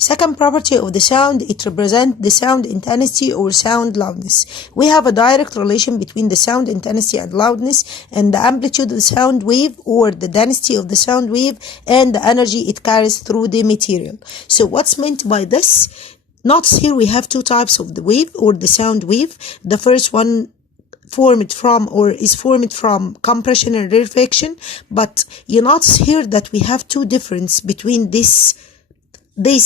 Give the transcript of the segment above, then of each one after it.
Second property of the sound, it represents the sound intensity or sound loudness. We have a direct relation between the sound intensity and loudness and the amplitude of the sound wave or the density of the sound wave and the energy it carries through the material. So what's meant by this? Notice here we have two types of the wave or the sound wave. The first one is formed from compression and rarefaction, but you notice here that we have two differences between these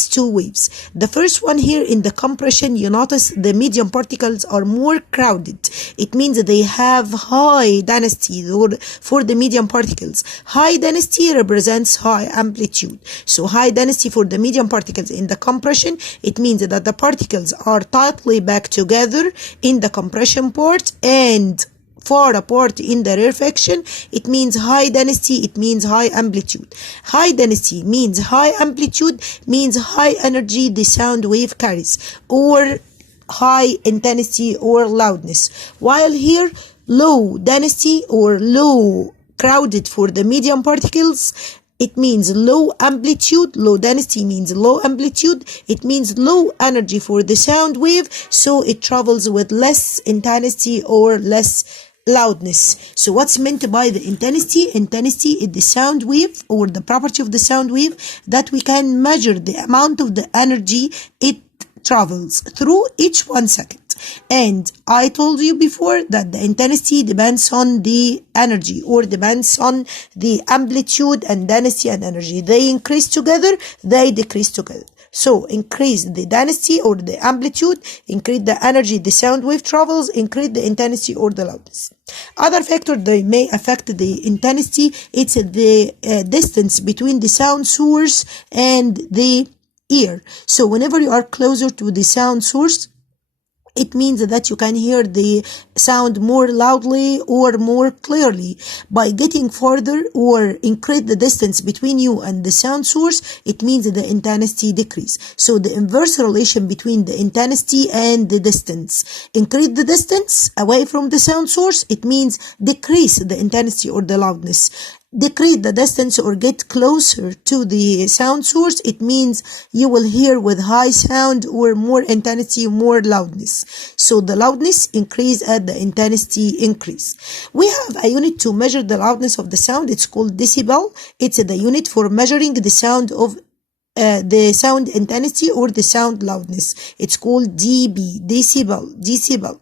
two waves. The first one here in the compression, you notice the medium particles are more crowded. It means they have high density for the medium particles. High density represents high amplitude. So high density for the medium particles in the compression, it means that the particles are tightly packed together in the compression part and far apart in the rarefaction. It means high density, it means high amplitude. High density means high amplitude, means high energy the sound wave carries, or high intensity or loudness. While here, low density or low crowded for the medium particles, it means low amplitude. Low density means low amplitude. It means low energy for the sound wave, so it travels with less intensity or less loudness. So what's meant by the intensity? Intensity is the sound wave or the property of the sound wave that we can measure the amount of the energy it travels through each 1 second. And I told you before that the intensity depends on the energy or depends on the amplitude and density and energy. They increase together, they decrease together. So increase the density or the amplitude, increase the energy the sound wave travels, increase the intensity or the loudness. Other factors that may affect the intensity, it's the distance between the sound source and the ear. So whenever you are closer to the sound source, it means that you can hear the sound more loudly or more clearly. By getting further or increase the distance between you and the sound source, it means the intensity decrease. So the inverse relation between the intensity and the distance. Increase the distance away from the sound source, it means decrease the intensity or the loudness. Decrease the distance or get closer to the sound source, it means you will hear with high sound or more intensity, more loudness. So the loudness increase as the intensity increase. We have a unit to measure the loudness of the sound. It's called decibel. It's the unit for measuring the sound of the sound intensity or the sound loudness. It's called dB, decibel.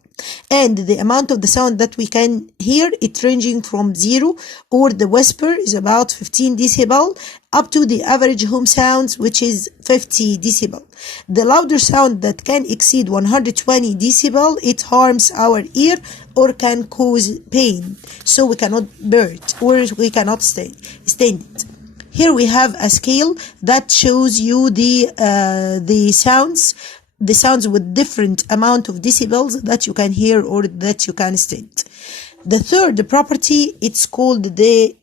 And the amount of the sound that we can hear, it's ranging from 0 or the whisper is about 15 decibel up to the average home sounds, which is 50 decibel. The louder sound that can exceed 120 decibel, it harms our ear or can cause pain, so we cannot bear it or we cannot stand it. Here we have a scale that shows you the sounds with different amount of decibels that you can hear or that you can stand. The third property, it's called the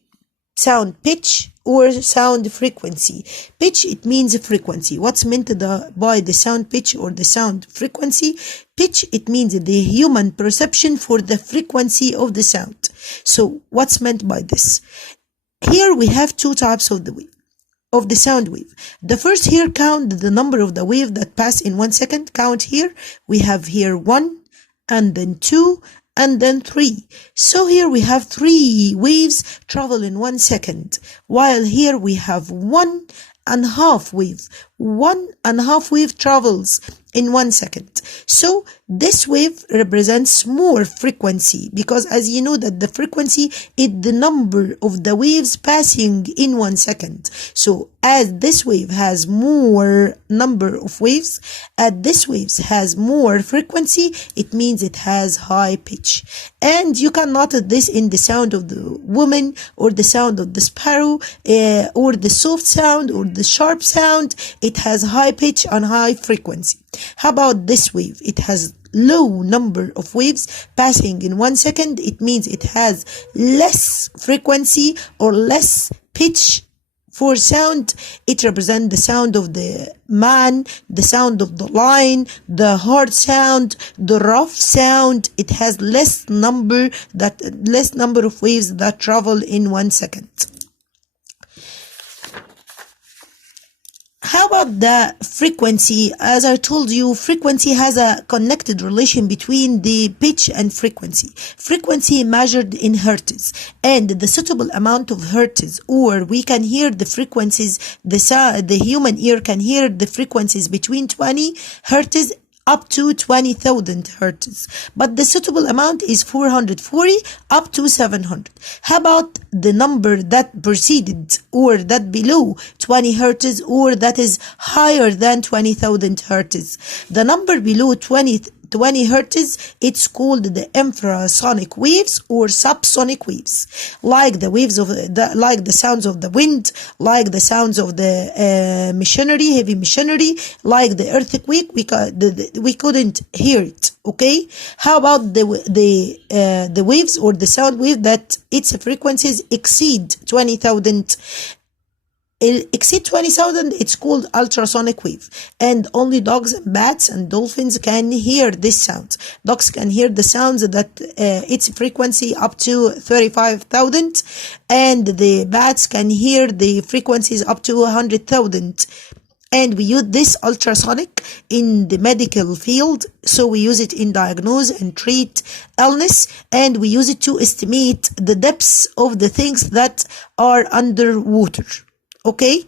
sound pitch or sound frequency. Pitch, it means frequency. What's meant by the sound pitch or the sound frequency? Pitch, it means the human perception for the frequency of the sound. So what's meant by this? Here we have two types of the sound wave. The first here, count the number of the wave that pass in 1 second. Count here. We have here 1 and then 2 and then 3. So here we have 3 waves travel in 1 second, while here we have 1.5 wave. 1.5 wave travels in 1 second. So this wave represents more frequency, because as you know that the frequency is the number of the waves passing in 1 second. So as this wave has more number of waves, as this wave has more frequency, it means it has high pitch. And you can notice this in the sound of the woman or the sound of the sparrow or the soft sound or the sharp sound. It has high pitch and high frequency. How about this wave? It has low number of waves passing in 1 second. It means it has less frequency or less pitch for sound. It represents the sound of the man, the sound of the lion, the hard sound, the rough sound. It has less number of waves that travel in 1 second. How about the frequency? As I told you, frequency has a connected relation between the pitch and frequency. Frequency measured in hertz, and the suitable amount of hertz, or we can hear the frequencies, the human ear can hear the frequencies between 20 hertz up to 20,000 hertz, but the suitable amount is 440 up to 700. How about the number that preceded or that below 20 hertz or that is higher than 20,000 hertz? The number below 20 hertz, it's called the infrasonic waves or subsonic waves, like the waves of like the sounds of the wind, like the sounds of the machinery, heavy machinery, like the earthquake. We couldn't hear it. Okay. How about the waves or the sound wave that its frequencies exceed 20,000? Exceed 20,000, it's called ultrasonic wave, and only dogs, bats, and dolphins can hear this sound. Dogs can hear the sounds that its frequency up to 35,000, and the bats can hear the frequencies up to 100,000. And we use this ultrasonic in the medical field, so we use it in diagnose and treat illness, and we use it to estimate the depths of the things that are underwater. Okay.